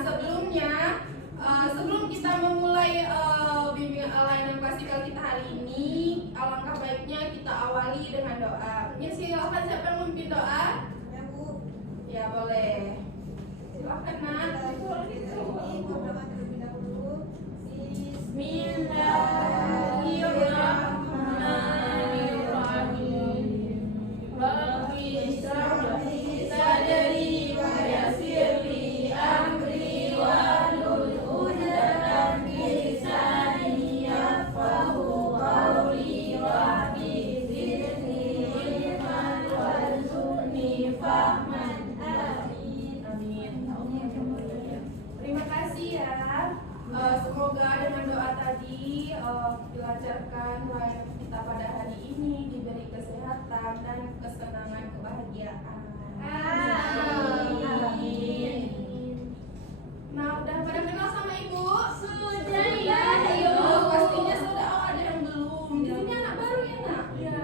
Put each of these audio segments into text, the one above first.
sebelum kita memulai bimbingan layanan klasikal kita hari ini, alangkah baiknya kita awali dengan doa. Ya, silakan siapa yang memimpin doa? Ya Bu. Ya boleh. Silakan Nak. Bismillahirrahmanirrahim. Rabbi shrah li sadri wa yassir li amri wahlul 'uqdatam min lisani yafqahu qawli rabbi zidni ilman warzuqni fahman. Amin. Terima kasih ya. Semoga dengan doa tadi dilancarkan layanan kita pada hari ini, diberi kesehatan dan kesenangan, kebahagiaan. Amin. Nah, udah pada kenal sama Ibu? Sudah ya. Pastinya sudah. Oh, ada yang belum. Di sini anak baru ya, Nak? Iya.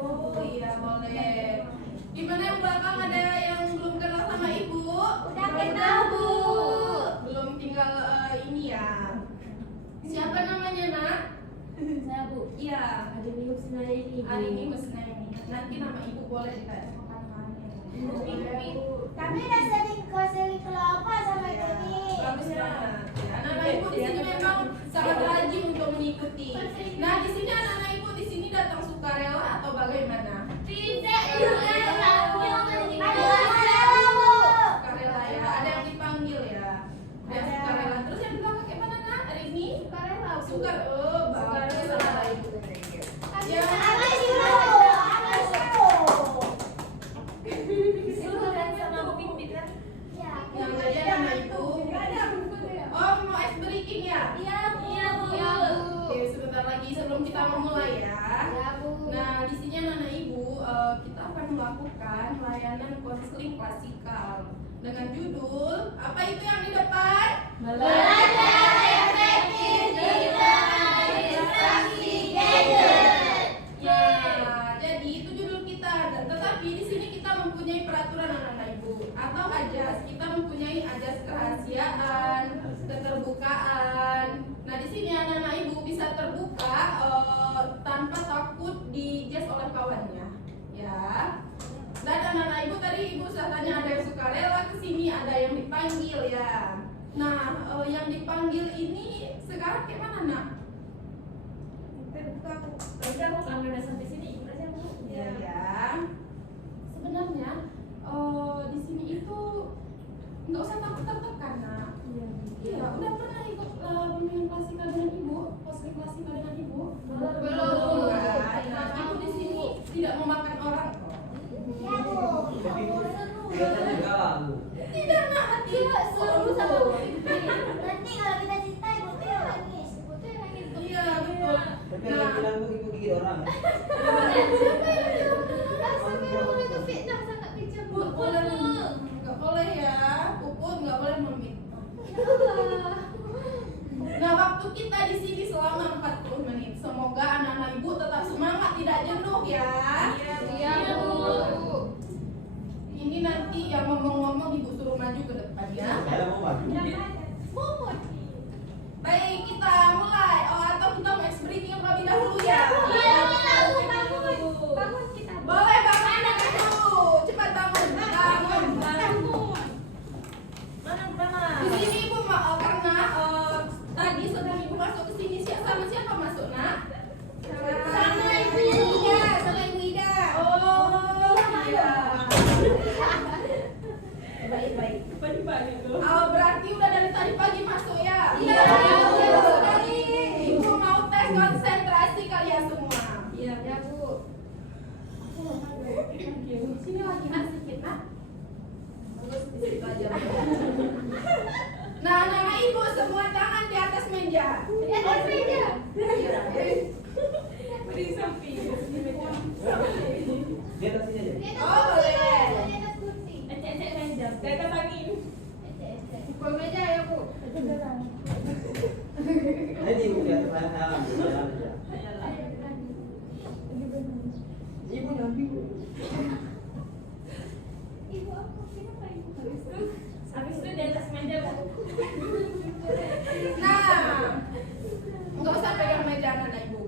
Oh iya, boleh. Gimana yang belakang, ada yang belum kenal sama Ibu? Udah kenal, Bu. Belum, tinggal ini ya. Siapa namanya, Nak? Saya Bu. Iya. Arini Husnaini. Arini Husnaini. Nanti nama Ibu boleh ditanya rekan-rekannya. Kami udah sering ke kelapa sama ini. Bagus banget. Ya, anak-anak Ibu di sini memang sangat rajin untuk mengikuti. Nah, di sini anak-anak Ibu di sini datang sukarela atau bagaimana? Tidak Sukarela ya. Ada yang dipanggil ya. Ada yang sukarela. Terus yang bilang kayak mana, Nak? Arini? Sukarela. Oh, bagus anak Ibu. Ya. Suruh dan sama pemimpin kan? Yang tadi ada nama Ibu. Oh, mau ice breaking ya? Iya Bu. Oke, sebentar lagi sebelum kita memulai ya. Ya Bu. Nah, di sini anak-anak Ibu, kita akan melakukan layanan konseling klasikal dengan judul apa itu yang di depan? Belajar efektif nilai distraksi gadget. Ya, jadi itu judul kita. Tetapi di sini kita mempunyai peraturan anak-anak Ibu atau ajas. Kita mempunyai ajas kerahasiaan, keterbukaan. Nah, di sini anak-anak Ibu bisa terbuka tanpa takut di-judge oleh kawannya, ya. Dan anak-anak Ibu tadi Ibu sudah tanya ada yang sukarela kesini, ada yang dipanggil ya. Nah, yang dipanggil ini sekarang kayak mana, Nak? Udah Bu, kalau udah sampai sini ikut aja Bu. Ya, ya. Sebenarnya di sini itu nggak usah takut tertekan, Nak. Iya, udah pernah ikut bimbingan klasikal dengan Ibu, konseling klasikal dengan Ibu? Belum. Nah, Ibu di sini tidak memakan orang kok. Tidak, Nak, hati seru sama pemimpin. Nanti kalau kita cerita ibu tuh yang nangis. Iya, betul. Tapi yang bilang Bu ibu gigit orang. Itu fitnah sangat kejam Bu. Nggak boleh ya, Puput nggak boleh memfitnah. Nah, waktu kita di sini selama 40 menit. Semoga anak-anak Ibu tetap semangat, tidak jenuh ya. Iya Bu. Ini nanti yang ngomong-ngomong Ibu suruh maju ke depan ya. Saya mau maju. Baik, kita mulai. Atau kita mau ice breaking terlebih dahulu ya. Bangun kita. Boleh bangun anak dulu. Cepat bangun. Bangun. Di sini Ibu mau karena tadi setelah Ibu masuk ke sini sama siapa masuk, Nak? Sama Ibu Ida. Sama Ibu Ida. Oh, iya. Baik. Berarti udah dari tadi pagi masuk ya? Iya. Sekali. Ibu mau tes konsentrasi kalian semua. Iya, ya Bu. Sini lagi Nak, sedikit Nak. Bagus, di situ aja. Nah, anak Ibu semua tangan di atas meja. Di atas meja. Beri samping. Di atas sini aja. Oh, boleh. Ecek-ecek meja. Di atas angin. Pukul meja ya Bu. Ini ibu di atas saya aja. Ibu nanti Bu. Ibu apa? Kenapa Ibu? Habis itu di atas meja, Bu. Nah, nggak usah pegang meja anak ibu.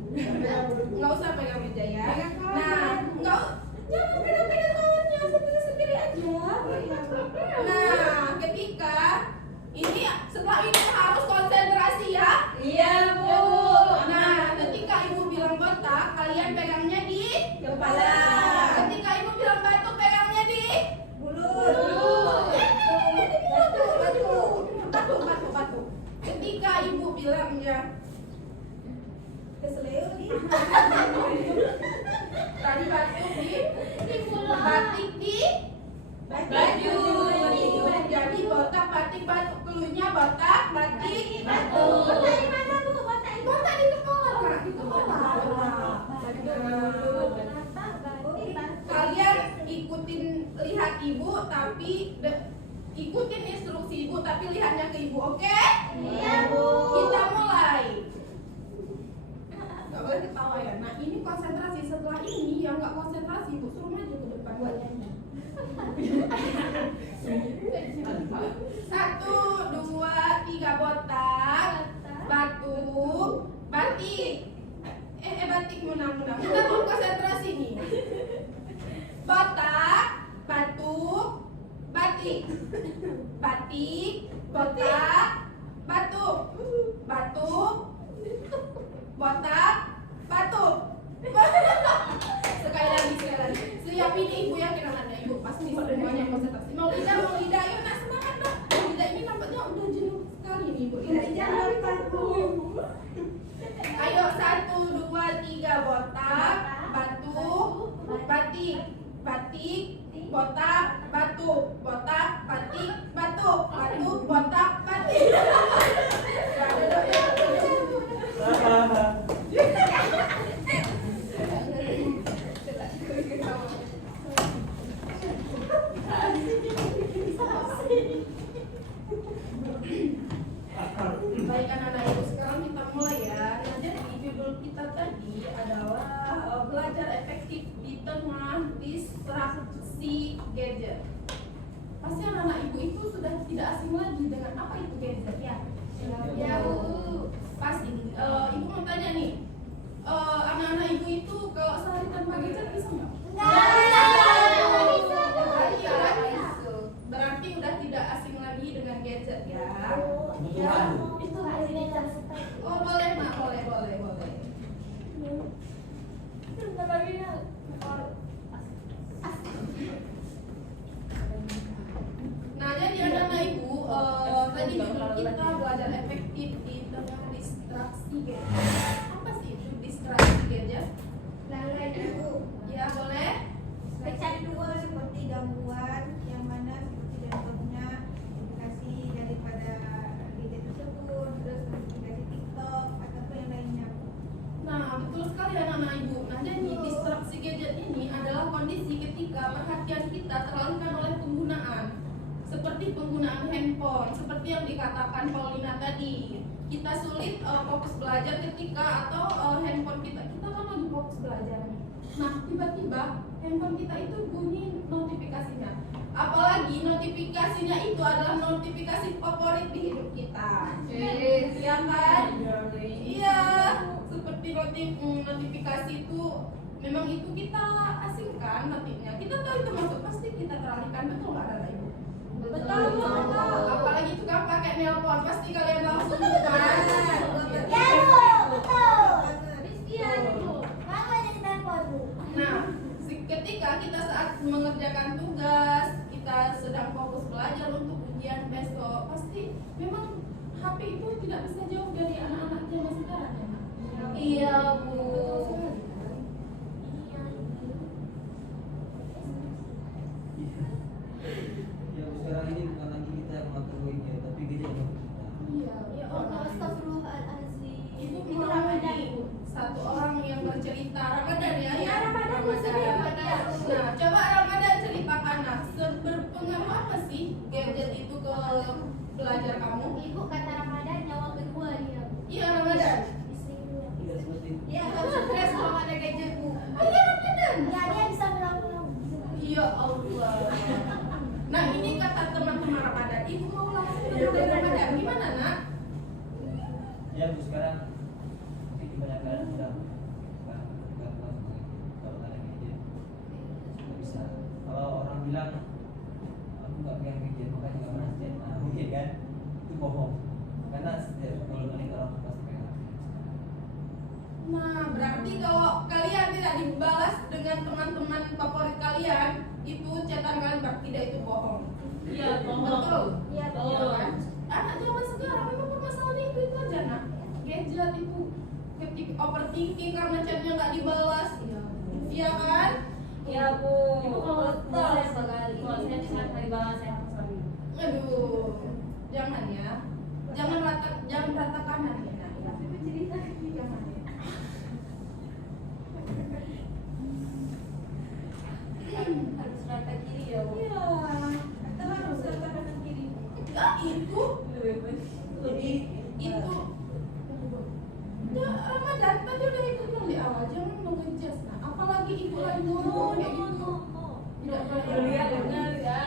Nggak usah pegang meja ya. Nah, nggak jangan pegang-pegang kawannya, sendiri-sendiri aja. Nah, ketika ini setelah ini harus konsentrasi ya. Iya, Bu. Nah, ketika ibu bilang botak, kalian pegangnya di Kepala. Ketika ibu bilang batuk, pegangnya di Mulut. Batuk. Ketika ibu bilangnya Keseleo nih. tadi batuk di mulut. batik di Baju. Jadi botak, batik, batuk. Keluhnya botak, batik, Batuk. Botak di mana, Bu? Botak di Botak di kepala, Kak. Di kepala. Kalian ikutin lihat ibu tapi ikutin instruksi ibu tapi lihatnya ke ibu, oke? Iya, Bu. Kita mulai. Gak boleh ketawa ya. Nah ini konsentrasi. Setelah ini yang nggak konsentrasi ibu suruh maju ke depan buat nyanyi. 1, 2, 3 botak, batuk, batik. Batik munang-munang. Kita mau konsentrasi nih. Botak, batuk, batik. Batik, botak, batuk. Batuk, botak, batuk. Sekali lagi. Siap ini ibu yakin anaknya ibu pasti semuanya konsentrasi. Mau lidah, ayo nak semangat dong. Lidah ini nampaknya udah jenuh sekali nih ibu. Lidah Ayo 1, 2, 3 botak, batuk, batik, botak, batuk, botak, batik, batuk, botak, batik. Baik anak-anak ibu, sekarang kita mulai ya. Nah, jadi judul kita tadi adalah belajar efektif di tengah distraksi gadget. Pasti anak-anak ibu itu sudah tidak asing lagi dengan apa itu gadget ya. Ya Bu. Pasti. Ibu mau tanya nih, anak-anak ibu itu kalau sehari tanpa gadget bisa nggak? Berarti udah tidak asing lagi dengan gadget ya. Kebutuhan. Oh boleh mak, boleh. Nah jadi anak-anak ibu, tadi judul kita belajar efektif di tengah distraksi gadget. Apa sih itu distraksi gadget? Ya boleh. Kecanduan seperti gangguan yang mana seperti contohnya aplikasi daripada gadget tersebut, terus aplikasi TikTok ataupun yang lainnya. Nah betul sekali anak-anak ibu. Nah jadi distraksi gadget ini adalah kondisi ketika perhatian kita teralihkan oleh penggunaan. Seperti penggunaan handphone, seperti yang dikatakan Paulina tadi. Kita sulit fokus belajar ketika atau handphone kita kan lagi fokus belajar nih. Nah tiba-tiba handphone kita itu bunyi notifikasinya. Apalagi notifikasinya itu adalah notifikasi favorit di hidup kita. Iya kan? Iya. Seperti notifikasi itu memang itu kita asingkan notifnya. Kita tahu itu masuk pasti kita teralihkan, betul nggak ada ibu? Betul. Apalagi itu kan pakai nelpon pasti kalian langsung bukan? Ya Bu, betul. Iya, Bu. Mama jadi telepon, Bu. Nah, ketika kita saat mengerjakan tugas, kita sedang fokus belajar untuk ujian besok, pasti memang HP itu tidak bisa jauh dari anak-anak zaman sekarang ya, Mak? Iya, Bu. Ya sekarang ini bukan lagi kita yang mengatur dia, tapi dia yang mengatur kita. Iya. Ya Allah, astagfirullahaladzim. Itu Ramadan, satu orang yang bercerita Ramadan ya. Ya, Ramadan, maksudnya Ramadan. Nah, coba Ramadan ceritakan nah, berpengaruh apa sih gadget itu ke belajar kamu? Ibu kata Ramadan nyawa kedua dia. Iya Ramadan. Tidak seperti itu. Ya, kamu stres kalau ada gadget, Bu. Oh iya Ramadan. Ya, dia bisa pulang-pulang. Ya Allah. Nah ini kata teman-teman Ramadan, ibu mau langsung dengan Ramadan. Gimana nak? Ya bu, sekarang mungkin kebanyakan udah nggak kalau ada gadget nggak bisa. Kalau orang bilang aku nggak pegang gadget makanya nggak pernah chat, nah mungkin kan itu bohong karena setiap kalau menikah orang pasti pegang. Nah, berarti kalau kalian tidak dibalas dengan teman-teman favorit kalian, itu chatan kalian berarti tidak itu bohong. Iya, bohong. Betul. Iya, Iya bohong. kan? Anak zaman sekarang memang permasalahannya itu aja nak. Gadget itu ketik overthinking karena chatnya nggak dibalas. Iya kan? Iya, Bu. Ibu kalau Betul saya sekali. Kalau saya tidak hari balas saya harus lagi. Aduh, jangan ya. Jangan ratakan hati nak. Tapi cerita Jangan ya. Harus rata kiri ya, Bu. iya atau harus rata kanan kiri Ya itu itu ya Ramadan tadi udah ikut bilang di awal jangan mengejas nah apalagi ikut lagi ngomong kayak gitu tidak boleh Benar ya.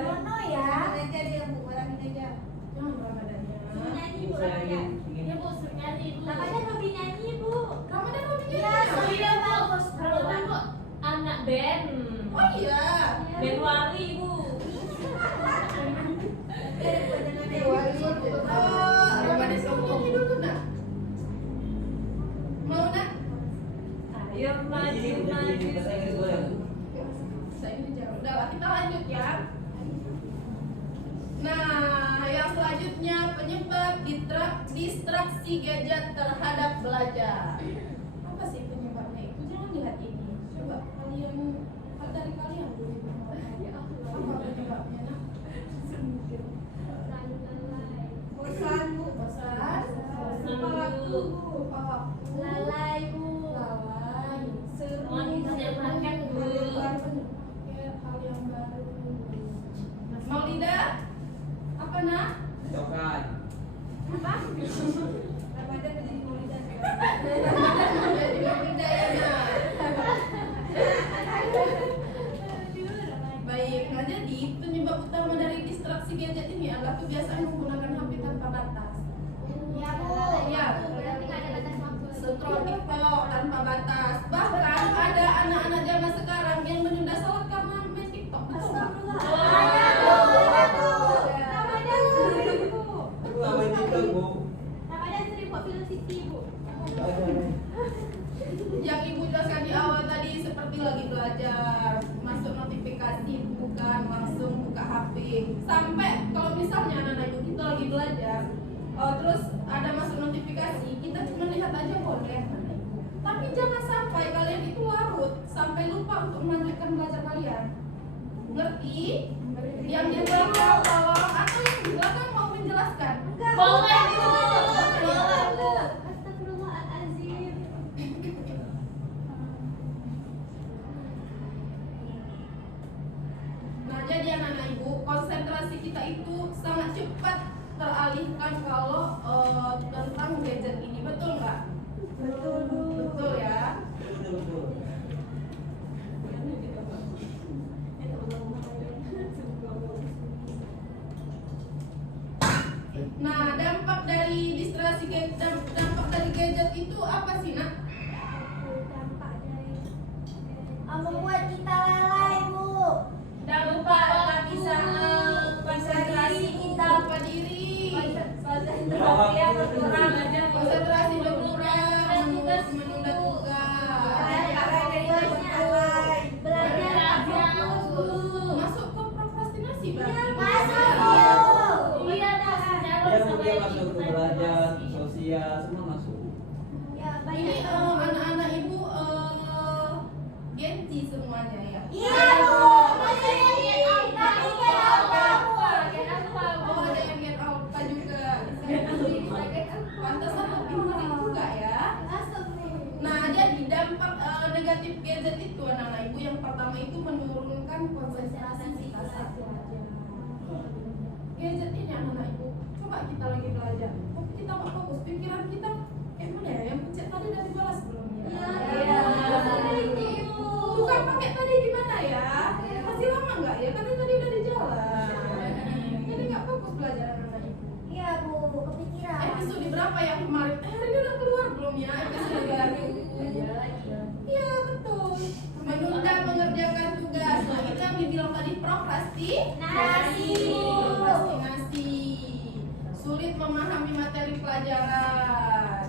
Mono ya aja dia bu orangin aja jangan Ramadannya nyanyi bu Saya Ramadan ingin Ya, Bu, sering nyanyi, Bu. Ramadan hobi nyanyi bu Ramadan hobinya Ya, apa? Iya, Bu. Ramadan, Bu. Anak band. Oh iya Band wali, Bu. Ramadan kamu nyanyi dulu nak mau nak Ayo maju, maju. bahasa Inggris boleh bu? saya ini jauh udah lah kita lanjut ya. Nah, yang selanjutnya penyebab distraksi gadget terhadap belajar. Apa sih penyebabnya itu? Jangan lihat ini. Coba kalian dari kalian dulu. Apa penyebabnya? Nak? bosan bu Bosan, lupa waktu lupa waktu, Lalai, Bu. lalai, Semua tidak makan, Bu. hal yang baru. Maulida, apa nak? Cokan. Apa? Ramadan menjadi maulidan Jadi Maulida ya nak. Baik, nah jadi penyebab utama dari distraksi gadget ini adalah kebiasaan menggunakan HP tanpa batas. Ya, Bu. Ya. Berarti nggak ada batas waktu. Scroll TikTok tanpa batas. Bahkan ada anak-anak zaman sekarang yang menunda sholat karena main TikTok. Betul nggak? Ramadan sering bu Aku nggak main TikTok bu. Ramadan sering buat film TV bu Yang ibu jelaskan di awal tadi seperti lagi belajar, masuk notifikasi bukan langsung buka HP. Sampai kalau misalnya anak-anak ibu kita lagi belajar, terus ada masuk notifikasi, kita cuma lihat aja boleh. Tapi jangan sampai kalian itu larut sampai lupa untuk melanjutkan belajar kalian. Ngerti? Yang di belakang tolong atau yang di belakang mau menjelaskan? Boleh, Bu. Boleh, Bu. Astagfirullahaladzim. Nah, jadi anak-anak ibu, konsentrasi kita itu sangat cepat teralihkan kalau tentang gadget ini, betul nggak? betul bu Betul ya. Betul betul. Nah, dampak dari distraksi dampak dari gadget itu apa sih nak? dampak dari Membuat kita lalai, Bu. Dan lupa lagi sama konsentrasi kita. Lupa diri, Konsentrasi yang berkurang aja, Bu. konsentrasi berkurang, Menunda menunda tugas. Belajar aja, Bu. Masuk ke prokrastinasi berarti. Masuk, Ya. Bu. Iya, dah. Dia mungkin masuk ke belajar, sosial, semua masuk. Ya, Ini banyak. anak-anak ibu Gen Z semuanya ya. Iya, Bu. Maksudnya dia apa? Bukan apa, Bu. Bukan apa, Bu. Oh, ada yang Gen Alpha juga. Pantesan lebih ngeri juga ya. Nah, jadi dampak negatif gadget itu anak-anak ibu yang pertama itu menurunkan konsentrasi kita saat belajar. Gadget ini anak-anak ibu, coba kita lagi belajar, tapi kita nggak fokus, pikiran kita mana ya yang pencet tadi udah dibalas belum ya? Iya. Bukan pakai tadi di mana ya? Masih lama nggak ya? Kan tadi udah di jalan. Prokrastinasi. Prokrastinasi. Sulit memahami materi pelajaran.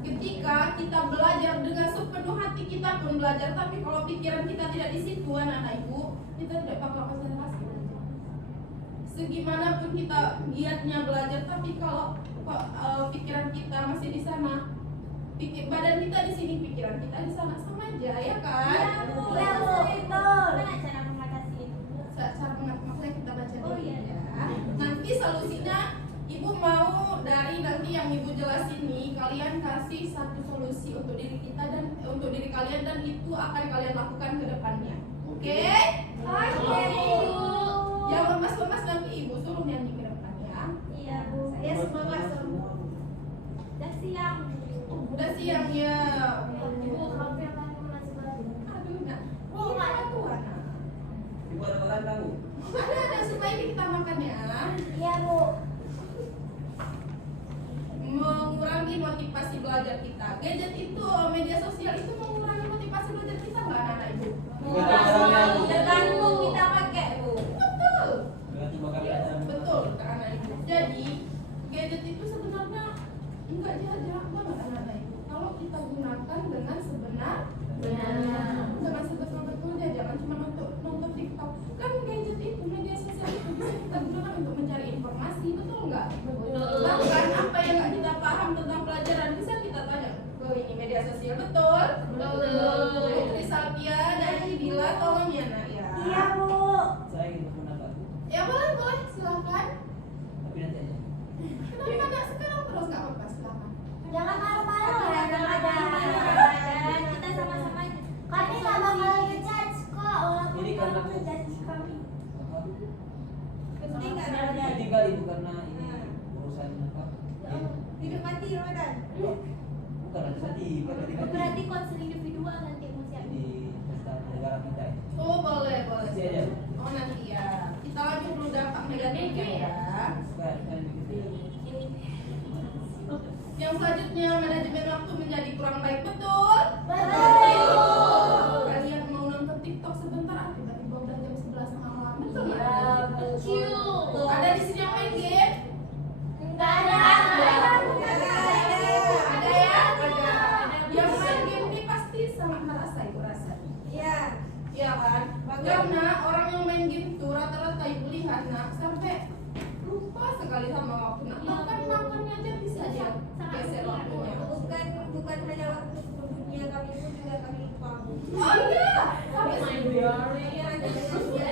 Ketika kita belajar dengan sepenuh hati kita pun belajar, tapi kalau pikiran kita tidak di situ, anak-anak ibu, kita tidak bakal konsentrasi belajar. Segimanapun kita giatnya belajar, tapi kalau pikiran kita masih di sana, badan kita di sini, pikiran kita di sana, sama aja ya kan? Iya, Bu. Gimana cara mengatasi itu? Cara makanya kita baca dulu Oh, iya. ya. Nanti solusinya ibu mau dari nanti yang ibu jelasin nih, kalian kasih satu solusi untuk diri kita dan untuk diri kalian, dan itu akan kalian lakukan ke depannya. Oke? Oke, Bu. Yang lemas-lemas nanti ibu suruh nyanyi ke depannya. Iya, Bu. Saya semangat semua. Udah siang. Udah siang ya. Ibu, kamu yang masih baru. Aduh, nak. Oh, Ini ada. apa anak? Ibu ada makan tahu? Ada supaya kita makan ya. Iya, Bu. Mengurangi motivasi belajar kita. Gadget itu, media sosial itu mengurangi motivasi belajar kita nggak anak-anak ibu? Tergantung kita pakai, Bu. Betul. Dengan coba kami aja. Betul anak-anak ibu. Jadi gadget itu sebenarnya enggak jahat banget anak-anak ibu. Kalau kita gunakan dengan sebenarnya, dengan sebetul-betulnya, jangan cuma nonton TikTok. Kan gadget itu, media sosial itu bisa kita gunakan untuk mencari informasi, betul nggak? Bahkan apa yang nggak kita paham tentang pelajaran bisa kita tanya ke ini media sosial, betul? Putri Sapia dari Bila, tolong ya nak ya. Iya, Bu. Saya ingin menggunakan, Ya boleh, silakan. tapi nanti aja. Kenapa nggak sekarang terus nggak apa-apa, silakan. Jangan malu-malu ya, Ramadan. Kita sama-sama. Kami nggak bakal ngejudge kok, walaupun Ini karena kamu ngejudge kami. Apa? Penting nggak Iya. Ramadan? Penting kali itu karena ini urusan apa? Hidup mati Ramadan. Bukan nanti pada Berarti konseling individual nanti mau siap. di pesta negara kita ini. Oh boleh. Nanti aja. Oh nanti ya. Kita lanjut dulu dampak negatifnya ya. Bukan begitu. Yang selanjutnya manajemen waktu menjadi kurang baik, betul? Betul. Kalian mau nonton TikTok sebentar, tiba-tiba udah jam 11 malam, betul nggak? Iya, betul. Ada di sini yang main game? Enggak ada. Ada ya? Ada. Yang main game ini pasti sangat merasa, ibu rasa. Iya. Iya kan? Karena orang yang main game itu rata-rata ibu lihat nak sampai lupa sekali sama waktu nak. Bahkan makannya aja bisa aja geser waktunya. Bukan hanya waktu sebelumnya, kami pun juga kami lupa. Oh iya, sampai Iya, hanya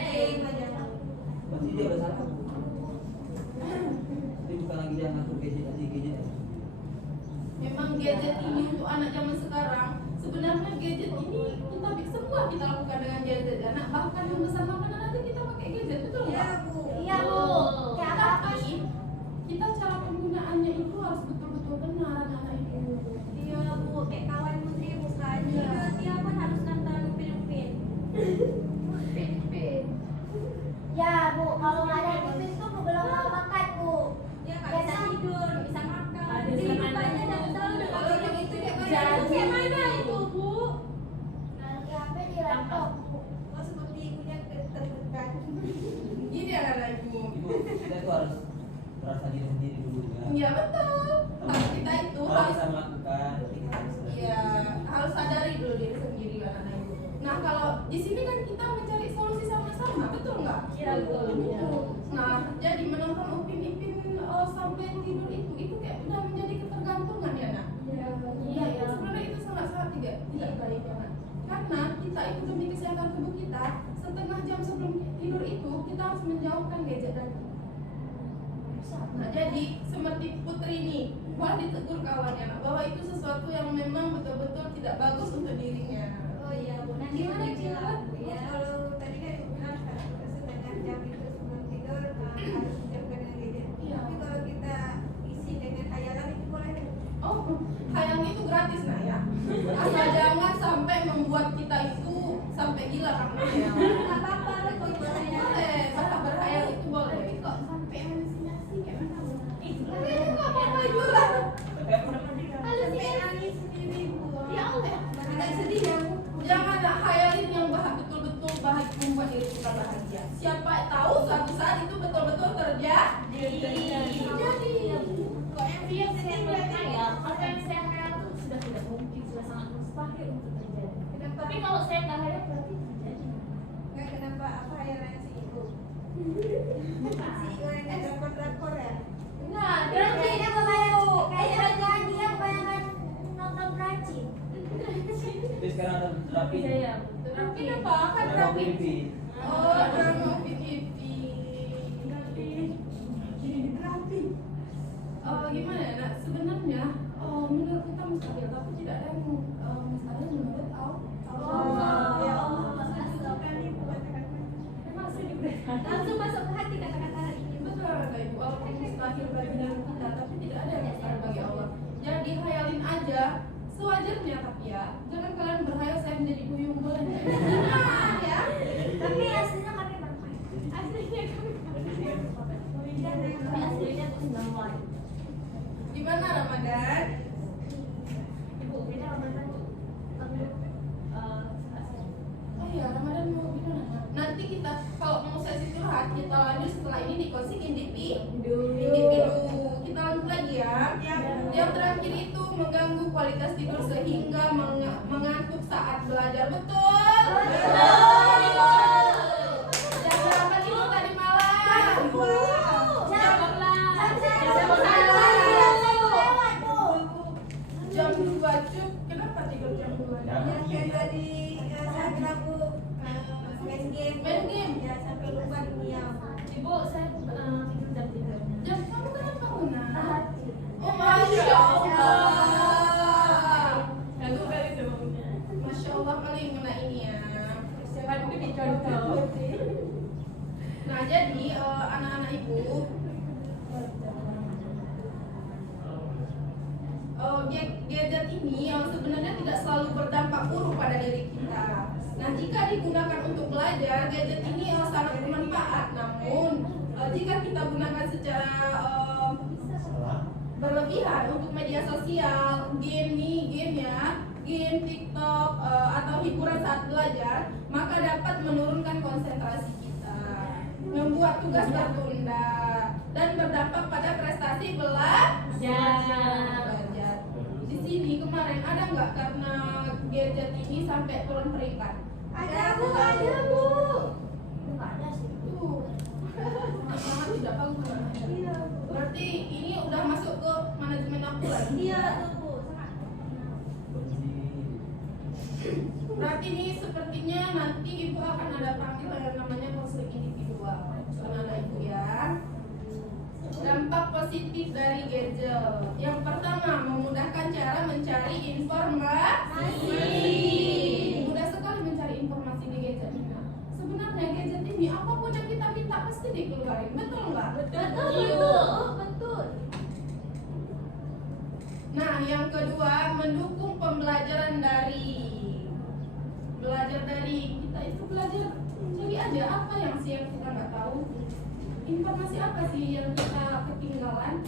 game aja. Pasti dia udah salah. Jadi bukan lagi dia ngatur gadget aja. memang gadget ini untuk anak zaman sekarang. Sebenarnya gadget ini semua kita lakukan dengan gadget. Anak bahkan yang pesan makanan nanti kita pakai gadget, betul Iya, nggak? Bu. Iya, Bu. Kayak apa? Tapi kita cara penggunaannya itu harus betul-betul benar anak-anak ibu. Iya, Bu. Kayak kawan putri bukan. Dia pun harus nonton Upin-Upin. Ya, Bu. Kalau nggak ada Upin tuh belum mau makan, Bu. Ya, nggak Biasa bisa. tidur, nggak bisa makan. Ada Jadi sama rupanya anak. dan selalu udah Kalau yang itu kayak mana? Kayak mana itu, Bu? Di HP di laptop, Bu. Oh, seperti ibunya tertekan. Gini anak-anak ibu. Ibu, kita tuh harus merasa diri sendiri dulu ya. Iya betul. Harus kita itu Kalau harus bisa melakukan, jadi kita bisa. Iya, harus sadari dulu diri sendiri anak-anak ibu. Nah, kalau di sini kan kita mencari solusi sama-sama, betul nggak? Iya, Bu. Nah, jadi menonton Upin-Ipin sampai tidur itu kayak udah menjadi ketergantungan ya, nak. Iya, Itu sebenarnya itu sangat-sangat tidak baik ya, nak. Karena kita itu demi kesehatan tubuh kita, setengah jam sebelum tidur itu kita harus menjauhkan gadget tadi. Nah, jadi seperti Putri ini, boleh ditegur kawannya nak, bahwa itu sesuatu yang memang betul-betul tidak bagus untuk dirinya. Oh iya, Bu. Nanti Gimana, Putri bilang, Cil? ya, kalau tadi kan Ibu bilang setengah jam itu sebelum tidur harus dijauhkan dengan gadget. Iya. Tapi kalau kita isi dengan khayalan itu boleh. Oh, khayalnya itu gratis nak ya. Asal jangan sampai membuat kita itu sampai gila karena ya. Nggak apa-apa, kalau boleh. Boleh, bahkan berkhayal itu boleh. Tapi kok sampai halusinasi kayak mana? Tapi itu nggak apa-apa juga. Tapi aku Sampai nangis sendiri, Bu. Ya Allah. Agak sedih ya, Bu. Jangan nak khayalin yang betul-betul kita bahagia. Siapa tahu suatu saat itu betul-betul terjadi. Jadi Kok yang dia saya apa yang saya hayal itu sudah tidak mungkin, sudah sangat mustahil untuk terjadi. Kenapa? Tapi kalau saya nggak hayal berarti terjadi. Enggak, kenapa apa hayalan si ibu? Si ibu yang ada drakor ya? Nah, Berarti dia kebayang kayak dia kebanyakan nonton Prancis. Tapi sekarang ada terapi. saya. tapi kenapa kan Ada terapi? PVP. Oh, drama PVP. Gimana ya? Nah, sebenarnya menurut kita mustahil, tapi tidak ada yang mustahil menurut Allah. Ya Allah, sekali ibu kata-kata. Memang saya diberikan. Langsung masuk ke hati kata-kata hari ini. Betul kata Ibu, walaupun mustahil bagi diri kita, tapi tidak ada yang mustahil bagi Allah. Jadi hayalin aja sewajarnya, tapi ya jangan kalian berhayal saya menjadi duyung boleh. Ya. Tapi aslinya kami bermain. Aslinya kami Dan aslinya tuh nggak mau. Gimana Ramadan? Ibu, kita Ramadan tuh perlu Oh iya, Ramadan mau gimana? Nanti kita kalau mau sesi curhat kita lanjut setelah ini di closing individu. Kita lanjut lagi ya. Yang terakhir itu mengganggu kualitas tidur sehingga mengantuk saat belajar. Betul? Jam berapa tidur tadi malam? Jam 2 cuk. Kenapa tidur jam 2? yang kayak tadi saya aku main game. Main game? Ya sampai lupa dunia. Ibu, saya tidur jam 3. Jam kamu kenapa Una? Hati. Oh Masya Allah. Aku kali sebelumnya. Masya Allah kali Una ini ya. Aku dicontoh. Nah jadi anak-anak ibu gadget ini sebenarnya tidak selalu berdampak buruk pada diri kita. Nah jika digunakan untuk belajar, gadget ini sangat bermanfaat. Namun jika kita gunakan secara berlebihan untuk media sosial, game TikTok atau hiburan saat belajar, maka dapat menurunkan konsentrasi kita, membuat tugas tertunda, dan berdampak pada prestasi belajar. Di sini kemarin ada nggak karena gadget ini sampai turun peringkat? Ada bu, ada bu. Enggak ada sih. Tuh, sangat tidak bagus. Iya. Berarti ini udah masuk ke manajemen aku lagi. Iya tuh bu, sangat. Berarti ini sepertinya nanti ibu akan ada panggil yang namanya konseling individual. Anak ibu ya. Dampak positif dari gadget. Yang pertama, memudahkan cara mencari informasi. Mudah sekali mencari informasi di gadget ini. Sebenarnya gadget ini apapun yang kita minta pasti dikeluarin, betul nggak? Betul. Nah, yang kedua, mendukung pembelajaran daring. Belajar daring, kita itu belajar cari aja apa yang kita nggak tahu. Informasi apa sih yang kita ketinggalan?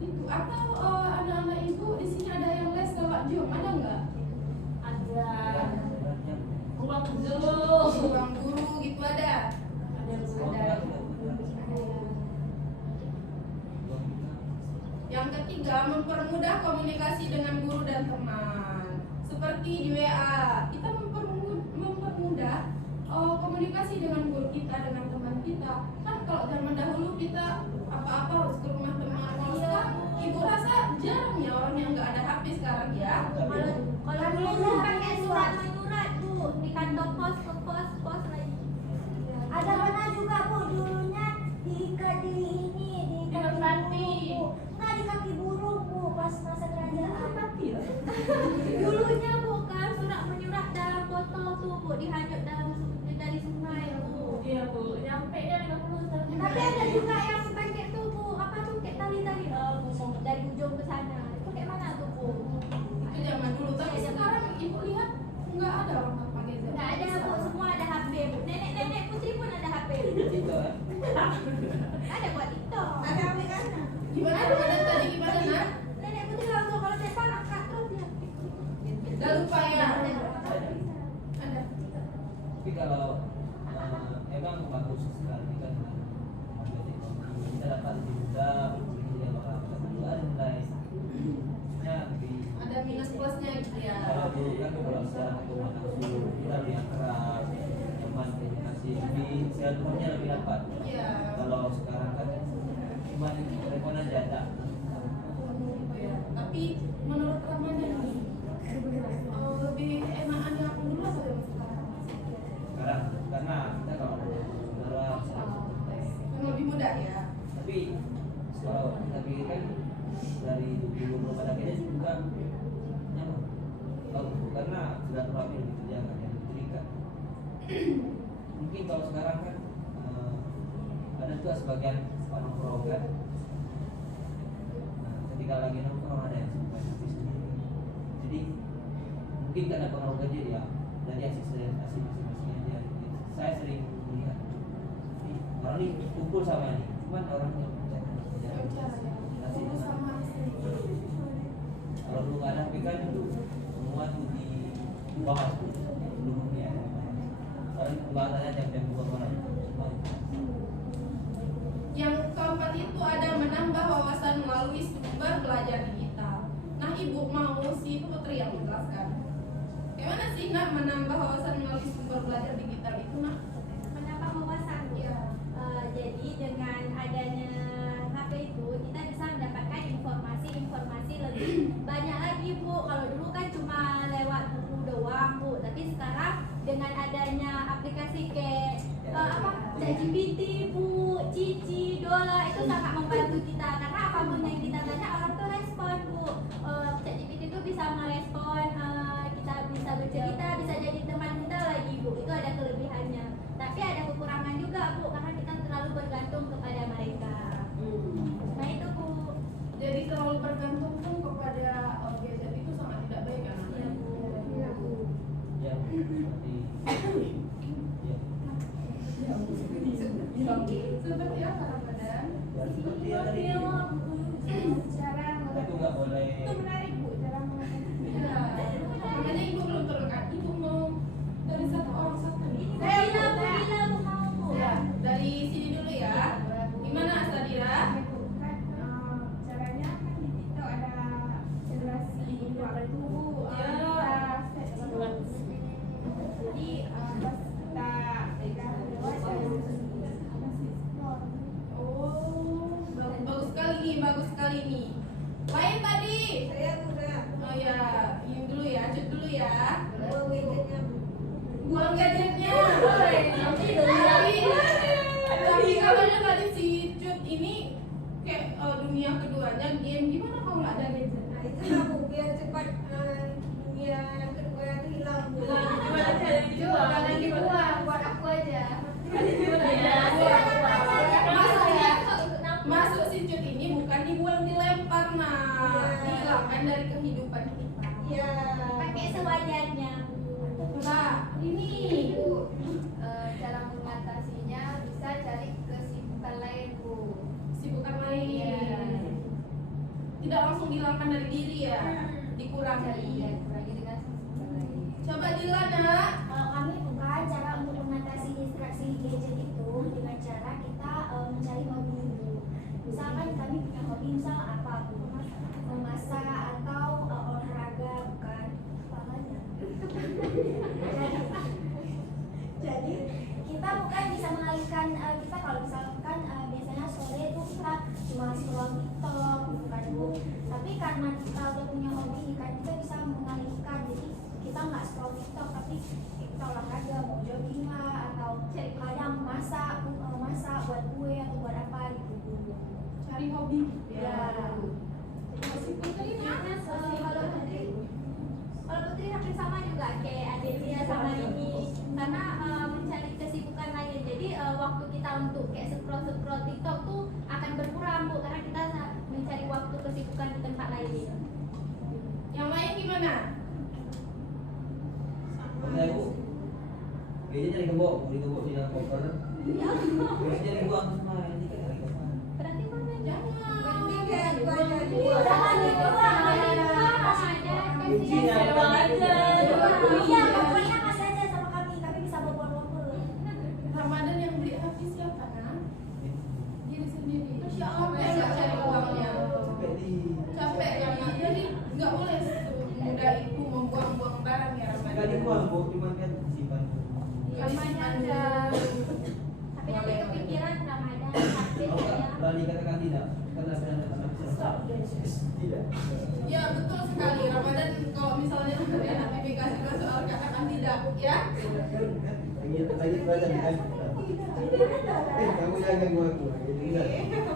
Itu atau anak-anak ibu di sini ada yang les lewat Zoom, ada nggak? Ada ruang Ruang guru gitu ada. Yang ketiga, mempermudah komunikasi dengan guru dan teman. Seperti di WA, kita mempermudah komunikasi dengan guru kita, dengan teman kita. Kan kalau zaman dahulu kita apa-apa harus ke rumah teman. Kalau sekarang ibu rasa jarang ya orang yang nggak ada HP sekarang ya. Kalau dulu pakai surat menyurat bu, di kantor pos ke pos lagi. Ada pernah juga bu, dulunya diikat di ini, diikat di Mati. burung. Nah di kaki burung bu, pas masa kerajaan. Dulunya bu kan surat menyurat dalam botol tuh bu, dihanyut dari sungai bu. Iya bu, nyampe nya 50 tahun. Tapi ada juga yang pakai tuh bu, apa tuh kayak tali-tali dari ujung ke sana. Itu kayak mana tuh bu? Itu zaman dulu. Tapi sekarang ibu lihat nggak ada orang pakai gadget. Nggak ada bu, semua ada HP bu. Nenek putri pun ada HP. Ada buat TikTok. Ada HP kan? Gimana Ramadan tadi gimana nak? Nenek putri langsung kalau telepon angkat terus dia. Gak lupa ya. Ada. Tapi kalau emang bagus sekali kan dengan kemajuan teknologi, kita dapat lebih mudah berkumpul yang orang kedua mulai maksudnya lebih Ada minus plusnya gitu ya. kalau dulu kan kalau secara hukuman langsung kita lebih akrab, nyaman komunikasi, lebih silaturahminya lebih dapat. Iya. Kalau sekarang kan cuma telepon aja ada. Ya. Tapi menurut Ramadan nih, lebih enakan yang dulu atau yang sekarang? Sekarang karena kita kalau saudara Yang lebih mudah ya. tapi kalau kita pikirkan dari dulu belum ada gadget juga nyaman. Kalau karena silaturahmi lebih terjaga dan terikat. Mungkin kalau sekarang kan ada juga sebagian tempat nongkrong kan. Nah, ketika lagi nongkrong ada yang suka kopi sendiri. Jadi mungkin karena pengaruh gadget ya dari asisten masing-masing aja. Saya sering melihat jadi, orang ini kumpul sama ini, cuman orang yang Fokus sama istri. kalau belum ada HP kan semua tuh dibahas tuh belum ya. Soalnya pembahasannya jam-jam 2 malam. Yang keempat itu ada menambah wawasan melalui sumber belajar digital. Nah, Ibu mau si Putri yang menjelaskan. Gimana sih nak menambah wawasan melalui sumber belajar digital itu nak? Menambah wawasan. Iya. Jadi dengan adanya HP itu kita bisa mendapatkan informasi lebih banyak lagi Bu. Kalau dulu kan cuma lewat buku doang Bu, tapi sekarang dengan adanya aplikasi kayak ChatGPT Bu, Cici, Dola itu sangat membantu kita karena apapun yang kita tanya orang tuh respon Bu. ChatGPT itu bisa merespon, kita bisa bercerita, bisa jadi teman kita lagi Bu. Itu ada kelebihannya. Tapi ada kekurangan juga Bu karena kita terlalu bergantung kepada mereka. Nah itu Bu. Jadi terlalu bergantung pun kepada gadget itu sangat tidak baik kan? Iya Bu. Iya Bu. Ya, seperti ya. Seperti apa Ramadan? Ya, seperti yang tadi Cara itu nggak boleh. itu menarik Bu cara Ya. Makanya Ibu belum terdekat. Ibu mau dari satu orang satu nih. Bila Bu mau Bu. Ya, dari sini dulu ya. Gimana Sadira? Caranya kan di TikTok ada generasi waktu jadi pas kita pegang dewasa Oh, bagus sekali nih, bagus sekali nih. Lain tadi. saya udah Oh ya, ini dulu ya, cut dulu ya. widgetnya Buang gadgetnya. Tapi kalau tadi si cut ini kayak dunia keduanya game, gimana kalau nggak ada gadget? nah itu lah Bu biar cepat dunia kedua itu hilang Bu. Gimana caranya dibuang? Jangan dibuang buat aku aja. Masuk si cut ini bukan dibuang, dilempar nah, dihilangkan dari kehidupan kita. Iya. Pakai sewajarnya. Mbak, ini Cara mengatasinya bisa cari kesibukan lain Bu. sibukan lain. Tidak langsung dihilangkan dari diri ya, dikurangi. kurangi dengan kesibukan lain. Coba Dilana. Kalau kami bukan cara untuk mengatasi distraksi gadget itu dengan cara kita mencari hobi dulu. Misalkan kami punya hobi misal apa Bu? Memasak atau olahraga bukan apanya. Jadi kita bukan bisa mengalihkan kita kalau misalkan biasanya sore itu kita cuma scroll TikTok bukan Bu. Tapi karena kita udah punya hobi ini kan kita bisa mengalihkan jadi kita nggak scroll TikTok tapi kita olahraga mau jogging lah atau kadang masak buat kue atau buat apa gitu Bu. Cari hobi. Ya. Masih Putri mana? Kalau Putri hampir sama juga kayak adik dia sama ini karena mencari kesibukan lain. Jadi waktu kita untuk kayak scroll TikTok tuh akan berkurang Bu karena kita mencari waktu kesibukan di tempat lain. Yang lain gimana? Saya Bu, gadgetnya digebok di dalam koper. Gadgetnya dibuang semua ini kan hari depan. Berarti mana? Jangan. Jangan Jangan dibuang. Kuncinya Iya, pokoknya kasih aja sama kami bisa berbuat dikatakan tidak karena sedang tidak. Ya betul sekali. Ramadan kalau misalnya ada notifikasi soal katakan tidak, ya. Lagi belajar kan? Kamu jangan ganggu aku.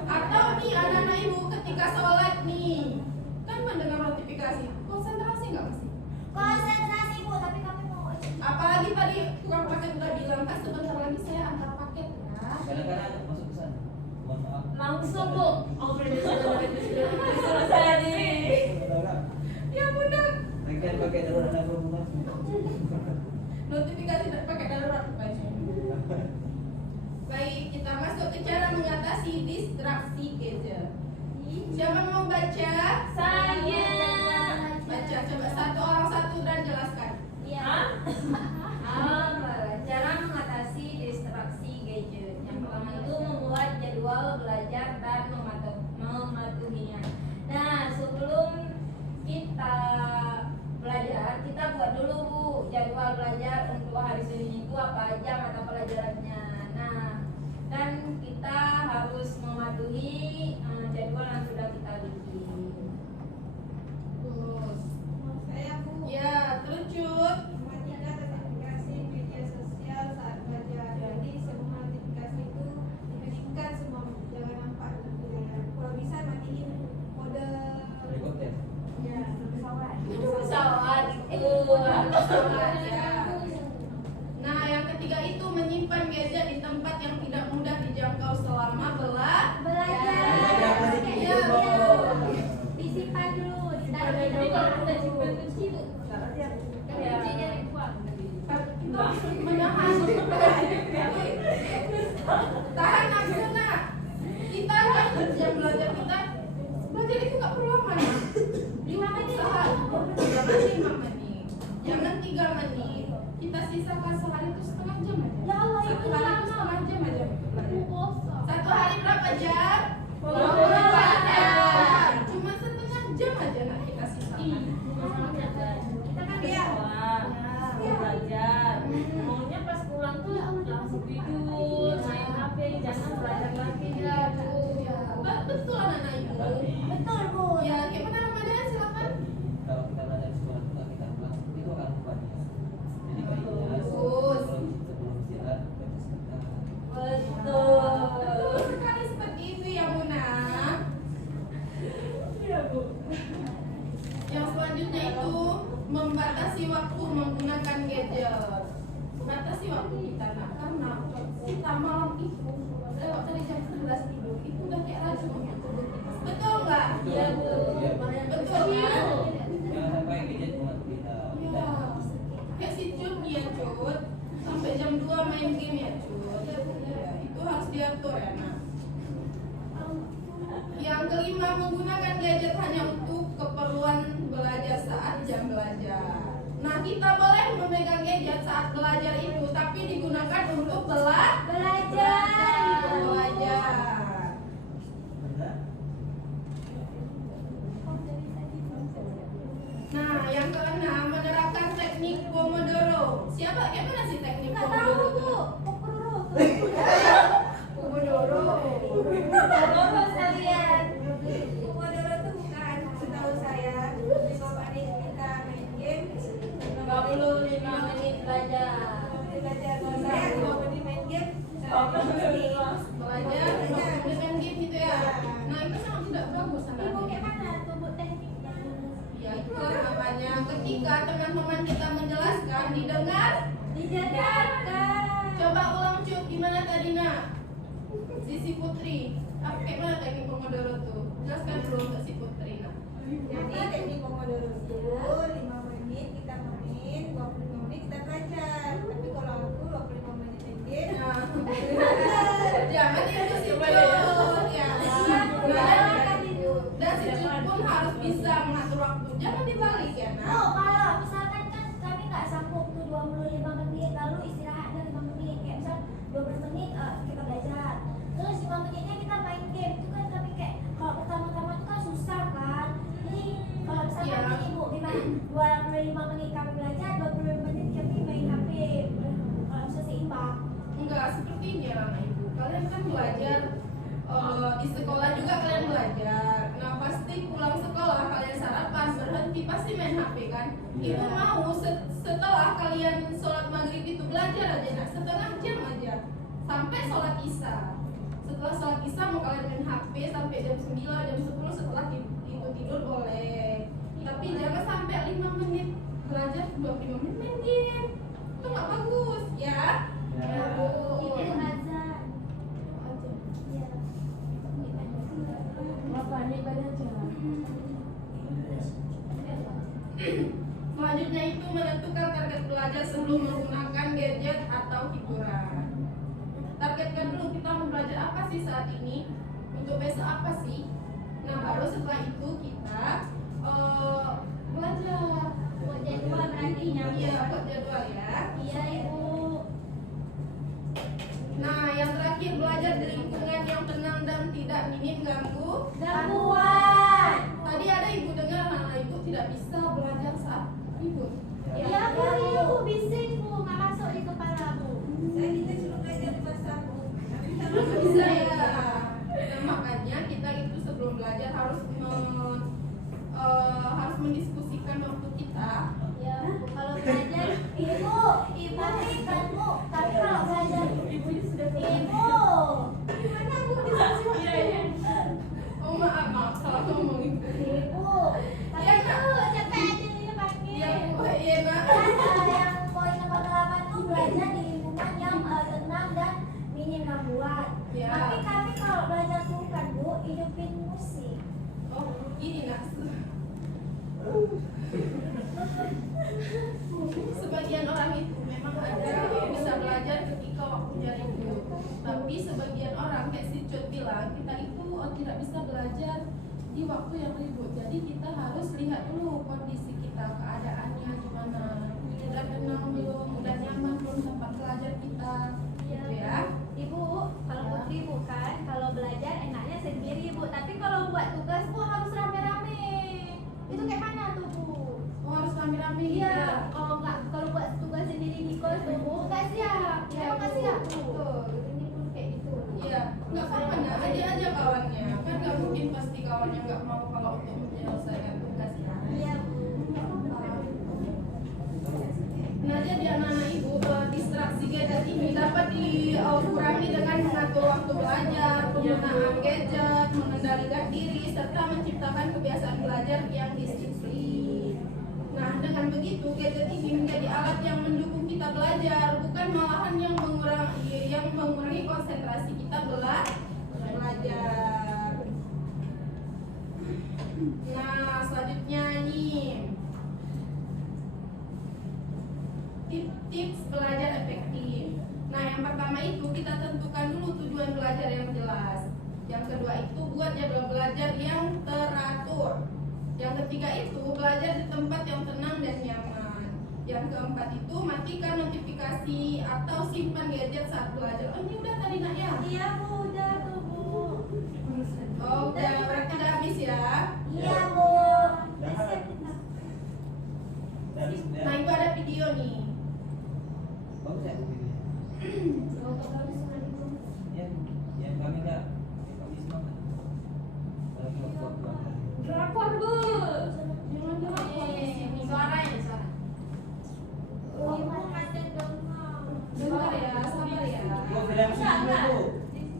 Atau nih anak-anak ibu ketika sholat nih, kan mendengar notifikasi, konsentrasi nggak masih? Konsentrasi Bu, tapi kami mau Apalagi tadi tukang paket udah bilang kan sebentar lagi saya antar paket ya. Kadang-kadang masuk ke sana. Mohon maaf. Langsung Bu, selesai nih. Ya benar. Bagian pakai darurat ada perhubungan. Notifikasi pakai darurat baju. Baik, kita masuk ke cara mengatasi distraksi gadget. Siapa mau baca? Saya. Baca, coba satu orang satu dan jelaskan. Iya. Cara mengatasi distraksi gadget. Yang pertama itu membuat jadwal belajar dan mematuhinya. Nah, sebelum kita belajar, kita buat dulu Bu jadwal belajar untuk hari Senin itu apa aja mata pelajarannya. Nah, dan kita harus mematuhi jadwal yang sudah kita bikin. Terus. Saya Bu. Ya, terus Cut. Mematikan notifikasi media sosial saat belajar. Jadi semua notifikasi itu diketingkan semua, jangan nampak gitu ya. Kalau bisa matiin mode Helikopter. ya pesawat. Pesawat itu Pesawat, ya. Nah, yang ketiga itu menyimpan gadget di tempat yang tidak mudah dijangkau selama belajar. Ya, Disimpan dulu, Tapi kalau kita simpan kunci Bu, Ya. kuncinya dibuang. Kita harus menahan. Tahan nafsu nak. Kita kan jam belajar kita itu nggak perlu lama. 5 menit. Jangan 5 menit. Jangan 3 menit. Kita sisakan sehari itu setengah jam aja. Ya Allah, Satu itu hari lama. itu setengah jam aja. Kosong. Satu hari berapa jam? 24 jam. Cuma setengah jam aja nak kita sisakan. Kita kan sekolah, mau belajar. Maunya pas pulang tuh langsung tidur, main HP, jangan belajar lagi ya Bu. Betul anak-anak ibu. Betul Bu. Ya, gimana Ramadan silakan. Kalau kita belajar di sekolah itu kita pulang itu akan lupa dia. Jadi baiknya Bagus. sebelum istirahat baca sebentar. Betul. Betul sekali seperti itu ya Muna. Iya Bu. Yang selanjutnya itu membatasi waktu menggunakan gadget. Batasi waktu kita nak karena kita malam itu lewat dari jam 11 tidur itu udah kayak racun untuk tubuh kita. Betul nggak? Iya Bu. Betul kan? Jangan sampai gadget membantu kita. Iya. Kayak si Cut dia Cut sampai jam 2 main game ya Cut. Ya, itu harus diatur ya nak. Yang kelima, menggunakan gadget hanya untuk keperluan belajar saat jam belajar. Nah, kita boleh memegang gadget saat belajar itu, tapi digunakan untuk Belajar. belajar. Benar? Nah, yang keenam, menerapkan teknik Pomodoro. Siapa? Gimana sih teknik Nggak tahu Pomodoro? Bu. Pomodoro. Pomodoro. Pomodoro sekalian. Pomodoro itu bukan, setahu saya 5 menit kita main game, 25 menit belajar. belajar. Kalau saya 2 menit main game, Belajar dengan game gitu ya. Nah, itu sangat tidak bagus Ibu anak. kayak mana tuh Bu tekniknya? Ya itu namanya ketika teman-teman kita menjelaskan didengar. Didengarkan. Coba ulang Cut, gimana tadi nak? Sisi Putri, kayak mana teknik Pomodoro tuh? Jelaskan dulu untuk si Putri nak. jadi teknik Pomodoro itu 5 menit kita main, 25 menit kita belajar. Tapi kalau aku 25 menit main game, Jangan itu si Cut ya. Dan si Cut pun harus bisa mengatur waktu. Jangan dibalik ya nak. Oh, kalau misalkan kan kami nggak sanggup tuh 25 menit lalu istirahatnya 5 menit kayak misal 12 menit kita belajar terus 5 menitnya kita main game itu kan kami kayak kalau pertama-tama itu kan susah kan jadi kalau misalkan Iya. ini Bu gimana 25 menit kami belajar 20 menit kami main HP kalau bisa seimbang. Enggak seperti ini anak ibu. Kalian kan belajar Di sekolah juga kalian belajar. Nah pasti pulang sekolah kalian sarapan, berhenti pasti main HP kan. Ibu mau setelah kalian sholat maghrib itu belajar aja, nah setengah jam aja sampai sholat isya. Setelah sholat isya mau kalian main HP sampai jam 9, jam 10 setelah itu tidur boleh. Tapi jangan sampai 5 menit belajar, 25 menit main game. Itu nggak bagus ya. Ya. Itu azan. Iya. Bapaknya ibadah jalan. Selanjutnya itu menentukan target belajar sebelum menggunakan gadget atau hiburan. Targetkan dulu kita mau belajar apa sih saat ini, untuk besok apa sih. Nah baru setelah itu kita belajar. Buat jadwal berarti nyampe. Iya buat jadwal ya. Iya ibu. Nah yang terakhir belajar di lingkungan yang tenang dan tidak minim Gangguan. Tadi ada ibu dengar anak ibu tidak bisa belajar saat ribut. Iya bu, iya bu, bising bu, nggak masuk di kepala bu. Saya kita suruh belajar di bahasa Bu. Tapi kalau Nggak bisa ya. Nah, makanya kita itu sebelum belajar harus harus mendiskusikan waktu kita. Ya bu, kalau belajar Ibu, tapi kan Bu, tapi kalau belajar Ibu, Gimana bu? Iya iya. Oh maaf salah ngomong ibu. Ibu, tapi Iya, kan Kak. capek aja nih pakai. Iya bu, iya nak. yang poin nomor 8 tuh belajar di lingkungan yang tenang dan minim gangguan. Ya. Tapi kami kalau belajar tuh kan Bu, hidupin musik. Oh ini nak. Sebagian orang itu memang ada yang bisa belajar ketika waktunya ribut. Tapi sebagian orang kayak si Cut bilang kita itu tidak bisa belajar di waktu yang ribut. Jadi kita harus lihat dulu kondisi kita, keadaannya gimana. Udah tenang belum, udah nyaman belum tempat belajar kita. Iya. Gitu ya. Ibu, kalau Putri bukan, kalau belajar enaknya sendiri bu. Tapi kalau buat tugas bu harus rame-rame. Itu kayak mana tuh bu? Oh harus rame-rame gitu Iya, ya. kalau nggak, kalau buat tugas sendiri di kos tuh bu nggak siap. Emang nggak siap bu. Betul. Ini pun kayak gitu. Iya, nggak apa-apa, nah, aja kawannya. Kan nggak mungkin pasti kawannya nggak mau kalau untuk menyelesaikan tugas ya. Iya bu. Nah, jadi anak-anak ibu distraksi gadget ini dapat dikurangi dengan mengatur waktu belajar, penggunaan gadget, mengendalikan diri, serta menciptakan kebiasaan belajar yang disiplin. Nah, dengan begitu gadget ini menjadi alat yang mendukung kita belajar, bukan malahan yang mengurangi konsentrasi kita belajar. Nah, selanjutnya nih tips belajar efektif. Nah, yang pertama itu kita tentukan dulu tujuan belajar yang jelas. Yang kedua itu buat jadwal belajar yang teratur. Yang ketiga itu belajar di tempat yang tenang dan nyaman. Yang keempat itu matikan notifikasi atau simpan gadget saat belajar. Oh, ini udah tadi nak ya? Iya bu, udah tuh bu. Oh, udah berarti udah habis ya. Iya Bu. Nah, itu ada video nih. Bagus ya videonya? Yang kami enggak, kami semangat. Lagi waktu. Drakor bu. Jangan drakor di sini. Suaranya suara. Ibu macet dong. Sabar ya, sabar ya. Bu, film sini dulu, Bu.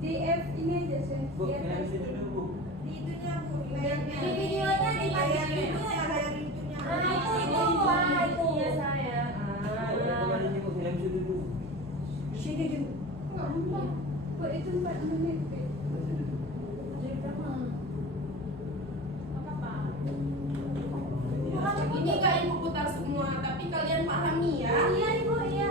di F ini aja sih. Bu, film sini dulu, Bu. Di itunya Bu, Di videonya di layar videonya. itunya, layar itunya. Ah, itu. Iya saya. Kembali ini, Bu, film sini dulu. Sini dulu. Bu, itu 4 menit. Ini gak ibu putar semua, tapi kalian pahami ya. Iya Ibu, iya. Ya.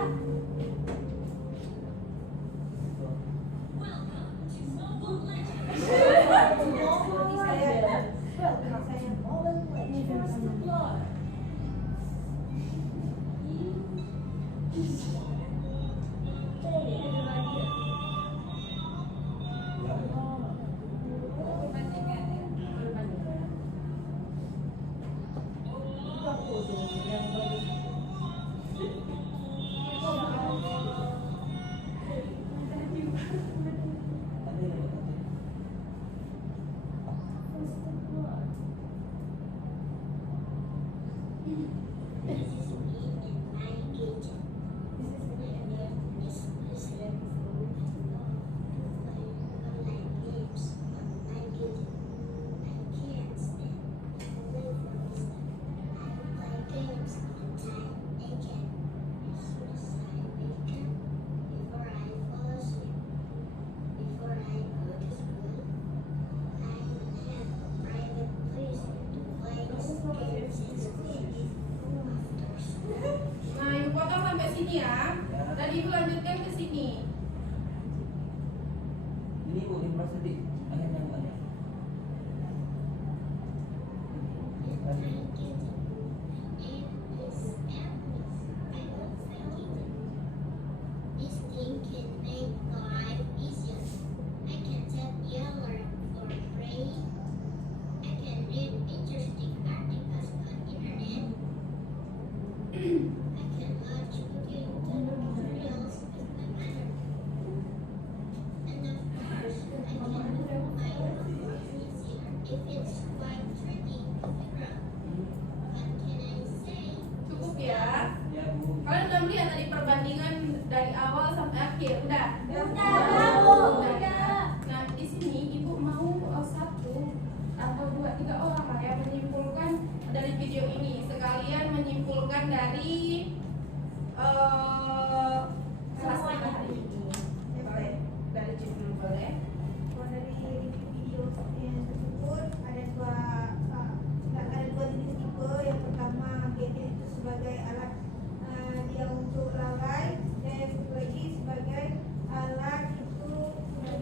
Mas tadi akhirnya banyak. This thing can make life easier. I can set the alarm for praying. I can read interesting articles on internet. I can watch cooking tutorials with my mother. And of course, I can move my house easier if it's quite tricky to figure out. What can I say? Cukup ya. Ya Bu. Kalian udah melihat tadi perbandingan dari awal sampai akhir, udah? Udah. Nah, di sini ibu mau satu atau dua, tiga orang lah ya menyimpulkan dari video ini, sekalian menyimpulkan dari kelas kita hari ini. Boleh? Dari judul boleh? Kalau dari video yang tersebut ada dua jenis tipe. Yang pertama gadget itu sebagai alat dia untuk lalai, dan yang satu lagi sebagai alat itu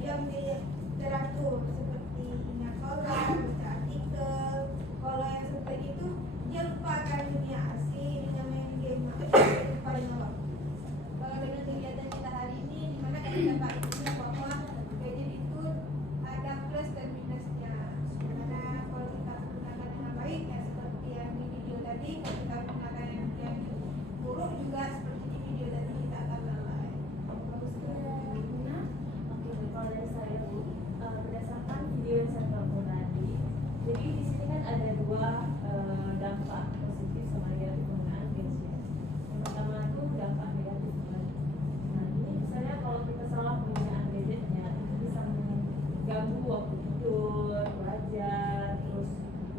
dia teratur seperti ingat kolam, baca artikel. Kalau yang satu lagi itu dia lupakan dunia asing dengan main game, lupa dengan waktu. Kalau dengan kegiatan kita hari ini, di mana kita dapat ilmu bahwa gadget itu ada plus dan minusnya. Sebenarnya kalau kita gunakan dengan baik, ya seperti yang di video tadi, kalau kita gunakan yang buruk juga seperti di video tadi, kita akan lalai. Bagus sekali. Nah, Oke, kalau dari saya Bu, berdasarkan video yang saya tonton tadi, jadi di sini kan ada dua dampak positif sama negatif penggunaan gadget. Yang pertama itu dampak negatif kan. Nah ini misalnya kalau kita salah penggunaan gadgetnya, itu bisa mengganggu waktu tidur, belajar, terus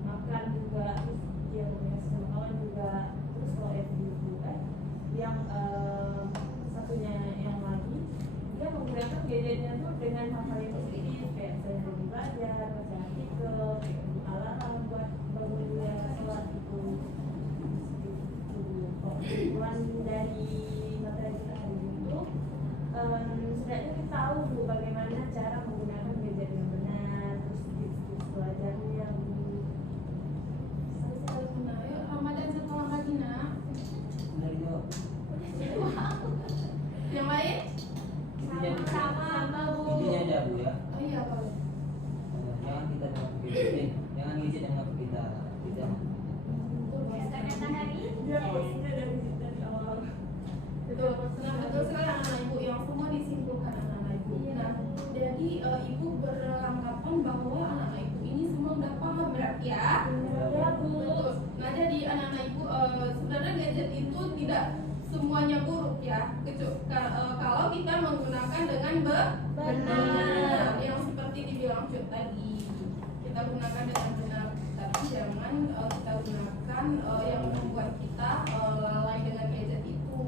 makan juga, terus dia punya sama kawan juga, terus kalau yang satunya yang lagi dia menggunakan gadgetnya tuh dengan hal-hal yang positif kayak misalnya lagi belajar, baca artikel, alarm buat bangun dia sholat itu. Kesimpulan dari materi kita hari ini itu setidaknya kita tahu Bu bagaimana cara menggunakan gadget yang benar, terus tips-tips belajarnya Bu. Ayo Ramadan sekolah lagi nak. Dari dua. Yang lain? Sama Bu. Intinya ada Bu ya. Oh iya boleh. Jangan kita jangan gadget yang ngaku kita. Kata-kata hari ini dari awal. Betul. Nah, betul sekali anak-anak ibu yang semua disimpulkan anak-anak ibu. Nah, jadi ibu beranggapan bahwa anak-anak ibu ini semua udah paham berarti ya? Ya Bu. Betul. Nah, jadi anak-anak ibu sebenarnya gadget itu tidak semuanya buruk ya. Kalau kita menggunakan dengan benar, yang seperti dibilang Cut tadi, kita gunakan dengan benar. Tapi jangan kita gunakan yang membuat kita lalai dengan gadget itu.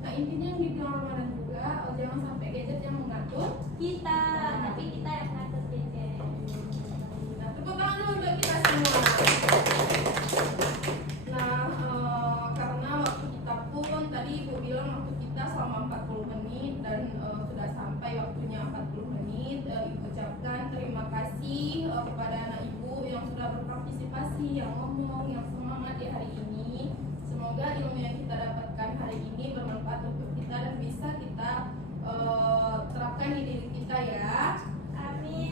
Nah, intinya yang dibilang Ramadan juga, jangan sampai gadget yang mengatur Kita, tapi kita yang ngatur gadget. Nah, tepuk tangan dulu untuk kita semua. Nah, karena waktu kita pun tadi Ibu bilang waktu kita selama 40 menit dan sudah sampai waktunya 40 menit. Ibu ucapkan terima kasih kepada anak Ibu yang sudah berpartisipasi, yang ngomong, yang semangat di hari ini. Semoga ilmu yang kita dapatkan hari ini bermanfaat untuk kita dan bisa kita terapkan di diri kita ya. Amin.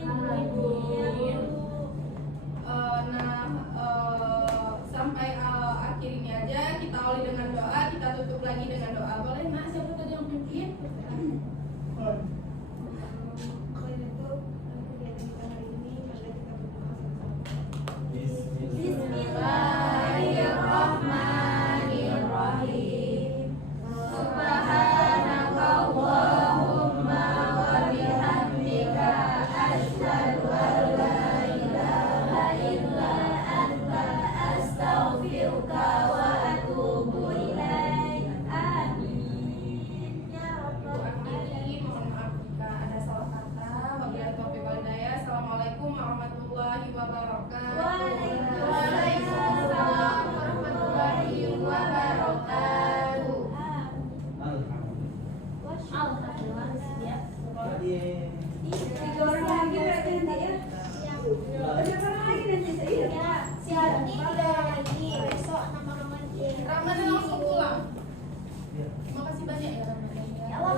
Sampai akhir ini aja kita awali dengan doa, kita tutup lagi dengan doa. Boleh nak, siapa tadi yang pimpin? Selain itu, kegiatan kita hari ini, mari kita berdoa sama-sama. Bismillahirrahmanirrahim. Subhanakallahumma wa bihamdika asyhadu an la ilaha illa anta astaghfiruka wa atubu ilaik. Amin. Ya Ibu Rabbal akhiri, mohon maaf jika ada salah kata. Wabillahi taufiq wal hidayah. Assalamualaikum warahmatullahi wabarakatuh. Waalaikumsalam warahmatullahi wabarakatuh. Alhamdulillah. Alhamdulillah. Jadi Tiga orang lagi. makasih banyak ya Ramadan. Ya Allah